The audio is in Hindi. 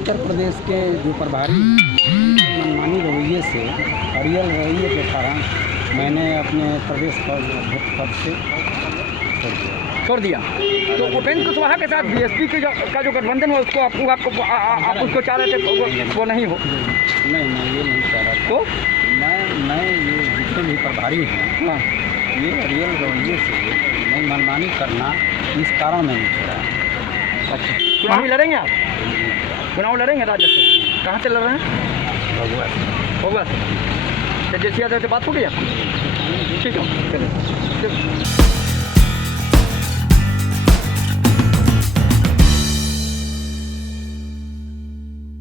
उत्तर प्रदेश के जो प्रभारी मनमानी रवैये से अड़ियल रवैये के कारण मैंने अपने प्रदेश पद से छोड़ दिया। तो उपेंद्र कुशवाहा के साथ बीएसपी का जो गठबंधन हुआ उसको आप उसको चाह रहे थे वो नहीं हो? नहीं ये नहीं चाह रहा तो मैं ये जितने भी प्रभारी हैं हाँ ये अड़ियल रवैये से नहीं मनमानी करना इस कारण मैं नहीं छोड़ा। अच्छा, चुनाव लड़ेंगे आप? चुनाव लड़ेंगे राज्य से? कहाँ से लड़ रहे हैं? होगा तेजस्वी यादव से बात हो गई आपकी? ठीक है चलिए।